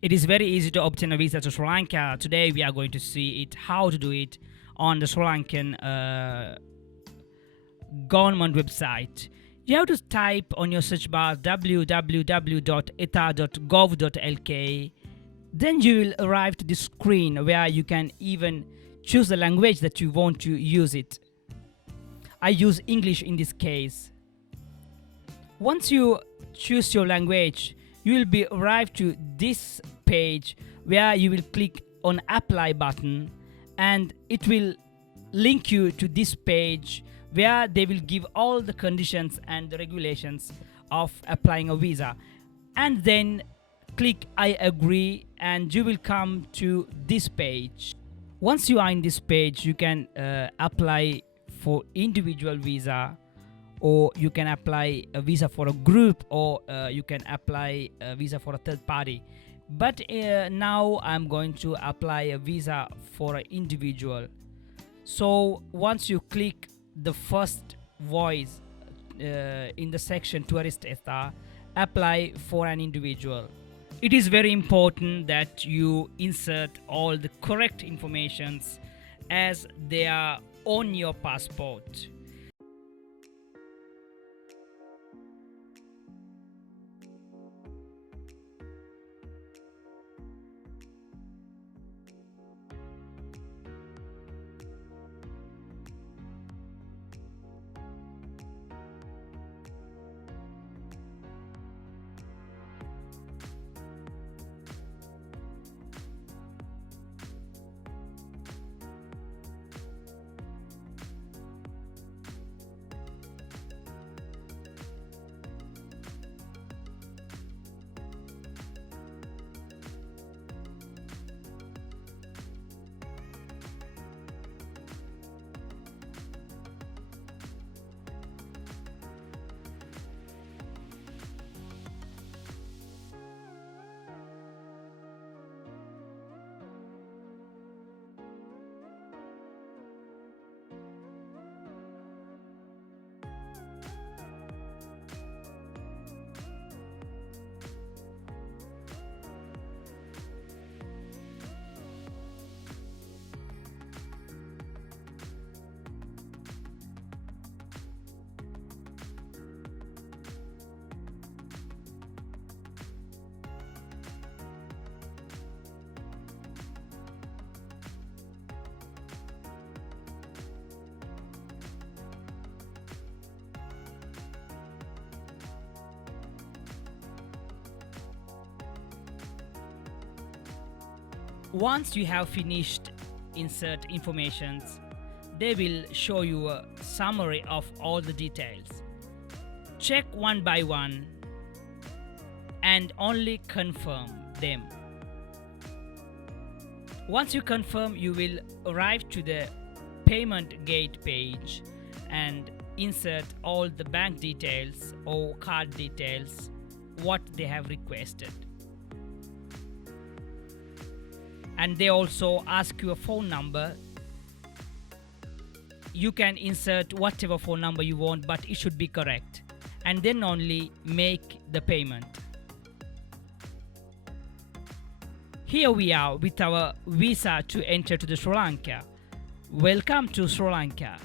It is very easy to obtain a visa to Sri Lanka. Today we are going to see it how to do it on the Sri Lankan government website. You have to type on your search bar www.ita.gov.lk. Then you will arrive to this screen where you can even choose the language that you want to use it. I use English in this case. Once you choose your language, you will be arrived to this page where you will click on apply button, and it will link you to this page where they will give all the conditions and the regulations of applying a visa. And then click I agree and you will come to this page. Once you are in this page, you can apply for individual visa, or you can apply a visa for a group, or you can apply a visa for a third party. But now I'm going to apply a visa for an individual. So once you click the first voice in the section tourist visa, apply for an individual. It is very important that you insert all the correct informations as they are on your passport. Once you have finished insert informations, they will show you a summary of all the details. Check one by one and only confirm them. Once you confirm, you will arrive to the payment gate page and insert all the bank details or card details what they have requested. And they also ask you a phone number. You can insert whatever phone number you want, but it should be correct, and then only make the payment. Here we are with our visa to enter to the Sri Lanka. Welcome to Sri Lanka.